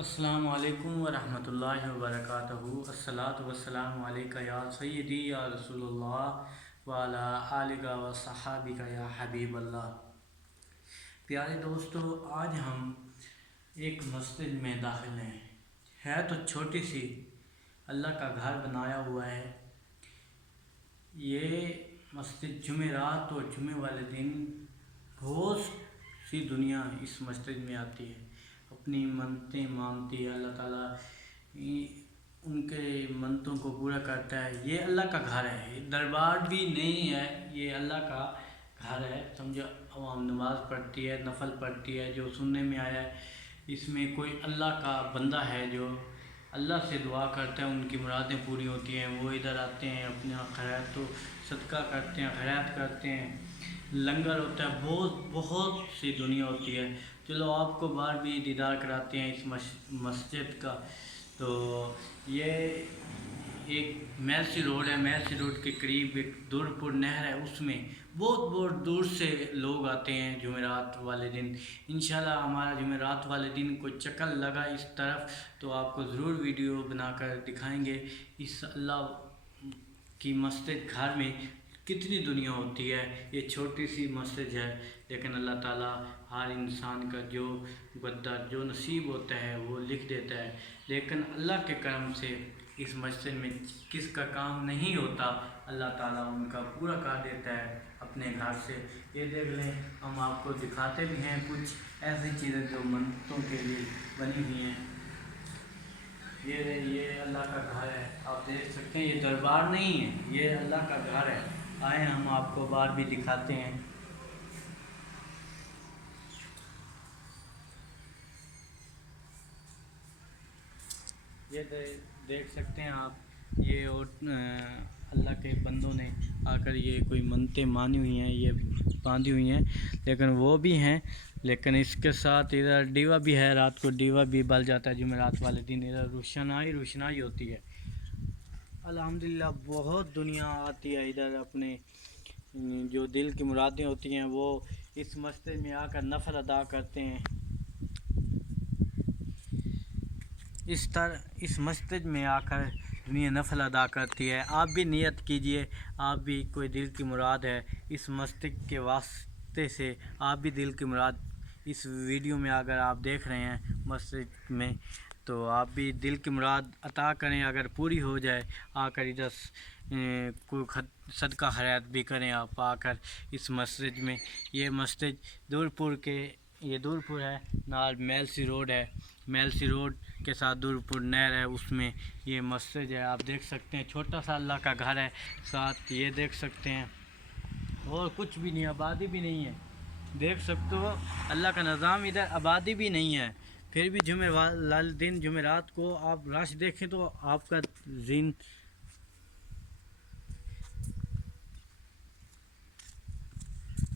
السلام علیکم ورحمۃ اللہ وبرکاتہ۔ الصلاۃ والسلام علیکہ یا سیدی یا رسول اللہ وعلی آلک و صحابک یا حبیب اللہ۔ پیارے دوستو، آج ہم ایک مسجد میں داخل ہیں۔ ہے تو چھوٹی سی، اللہ کا گھر بنایا ہوا ہے۔ یہ مسجد جمعرات اور جمعے والے دن بہت سی دنیا اس مسجد میں آتی ہے، اپنی منتیں مانگتی ہے۔ اللہ تعالیٰ ان کے منتوں کو پورا کرتا ہے۔ یہ اللہ کا گھر ہے، یہ دربار بھی نہیں ہے، یہ اللہ کا گھر ہے۔ سمجھو، عوام نماز پڑھتی ہے، نفل پڑھتی ہے، جو سننے میں آیا ہے۔ اس میں کوئی اللہ کا بندہ ہے جو اللہ سے دعا کرتا ہے، ان کی مرادیں پوری ہوتی ہیں۔ وہ ادھر آتے ہیں، اپنا خیرات و صدقہ کرتے ہیں، خیرات کرتے ہیں، لنگر ہوتا ہے، بہت سی دنیا ہوتی ہے۔ چلو آپ کو بار بھی دیدار کراتے ہیں اس مسجد کا۔ تو یہ ایک میلسی روڈ ہے، میلسی روڈ کے قریب ایک دورپور نہر ہے، اس میں بہت دور سے لوگ آتے ہیں جمعرات والے دن۔ انشاءاللہ ہمارا جمعرات والے دن کوئی چکر لگا اس طرف تو آپ کو ضرور ویڈیو بنا کر دکھائیں گے۔ اس اللہ کی مسجد گھر میں کتنی دنیا ہوتی ہے۔ یہ چھوٹی سی مسجد ہے، لیکن اللہ تعالیٰ ہر انسان کا جو مقدر جو نصیب ہوتا ہے وہ لکھ دیتا ہے۔ لیکن اللہ کے کرم سے اس مسجد میں کس کا کام نہیں ہوتا، اللہ تعالیٰ ان کا پورا کر دیتا ہے اپنے گھر سے۔ یہ دیکھ لیں، ہم آپ کو دکھاتے بھی ہیں کچھ ایسی چیزیں جو منتوں کے لیے بنی ہوئی ہیں۔ یہ اللہ کا گھر ہے، آپ دیکھ سکتے ہیں، یہ دربار نہیں ہے، یہ اللہ کا گھر ہے۔ آئیں ہم آپ کو بار بھی دکھاتے ہیں۔ یہ دیکھ سکتے ہیں آپ، یہ اللہ کے بندوں نے آ کر یہ کوئی منتیں مانی ہوئی ہیں، یہ باندھی ہوئی ہیں، لیکن وہ بھی ہیں۔ لیکن اس کے ساتھ ادھر ڈیوا بھی ہے، رات کو ڈیوا بھی بل جاتا ہے جمعرات والے دن۔ ادھر روشنائی ہوتی ہے۔ الحمدللہ بہت دنیا آتی ہے ادھر، اپنے جو دل کی مرادیں ہوتی ہیں وہ اس مسجد میں آ کر نفل ادا کرتے ہیں۔ اس مسجد میں آ کر دنیا نفل ادا کرتی ہے۔ آپ بھی نیت کیجئے، آپ بھی کوئی دل کی مراد ہے اس مسجد کے واسطے سے، آپ بھی دل کی مراد اس ویڈیو میں اگر آپ دیکھ رہے ہیں مسجد میں، تو آپ بھی دل کی مراد عطا کریں۔ اگر پوری ہو جائے، آ کر ادھر کوئی صدقہ خیرات بھی کریں آپ آ کر اس مسجد میں۔ یہ مسجد دورپور ہے، نال میلسی روڈ ہے، میلسی روڈ کے ساتھ دورپور نہر ہے، اس میں یہ مسجد ہے۔ آپ دیکھ سکتے ہیں، چھوٹا سا اللہ کا گھر ہے، ساتھ یہ دیکھ سکتے ہیں، اور کچھ بھی نہیں، آبادی بھی نہیں ہے۔ دیکھ سکتے ہو اللہ کا نظام، ادھر آبادی بھی نہیں ہے، پھر بھی جمعرات کو آپ رش دیکھیں تو آپ کا ذہن